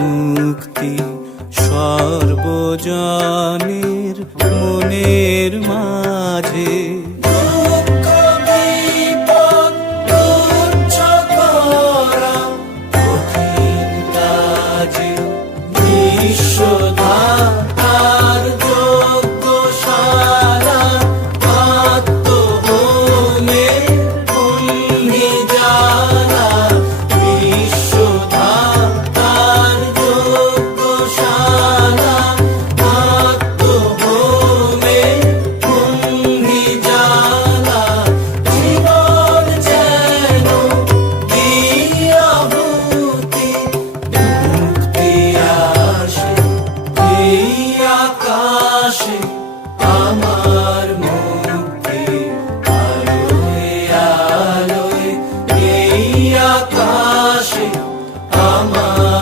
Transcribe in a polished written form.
মুক্তি সর্বজনের মনের মাঝে। দুঃখ বিপদ তুচ্ছ করা কঠিন কাজে বিশ্বধাতার যজ্ঞশালা আত্মহোমে অগ্নি জ্বালা। বিশ্বধাতার যজ্ঞশালা আত্মহোমে অগ্নি জ্বালা। জীবন যেন দিয়াহুতি মুক্তি আসে এই আকাশে আমার মুক্তি আলোয় আলোয় এই আকাশে আমার